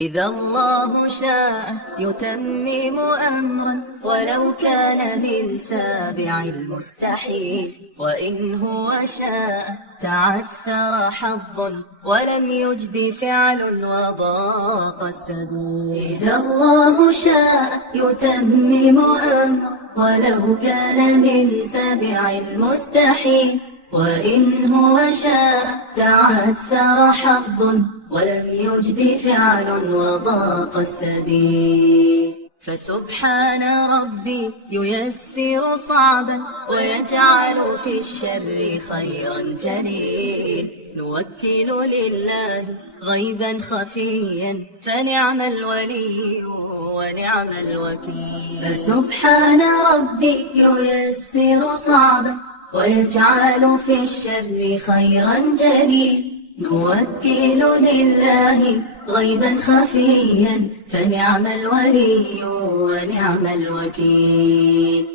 إذا الله شاء يتمم أمرا ولو كان من سابع المستحيل، وإن هو شاء تعثر حظ ولم يجد فعل وضاق السبيل. إذا الله شاء يتمم أمرا ولو كان من سابع المستحيل، وإن هو شاء تعثر حظ ولم يجد فعل وضاق السبيل. فسبحان ربي ييسر صعبا ويجعل في الشر خيرا جليل. نوكل لله غيبا خفيا فنعم الولي ونعم الوكيل. فسبحان ربي ييسر صعبا ويجعل في الشر خيرا جليل. نوكل لله غيبا خفيا فنعم الولي ونعم الوكيل.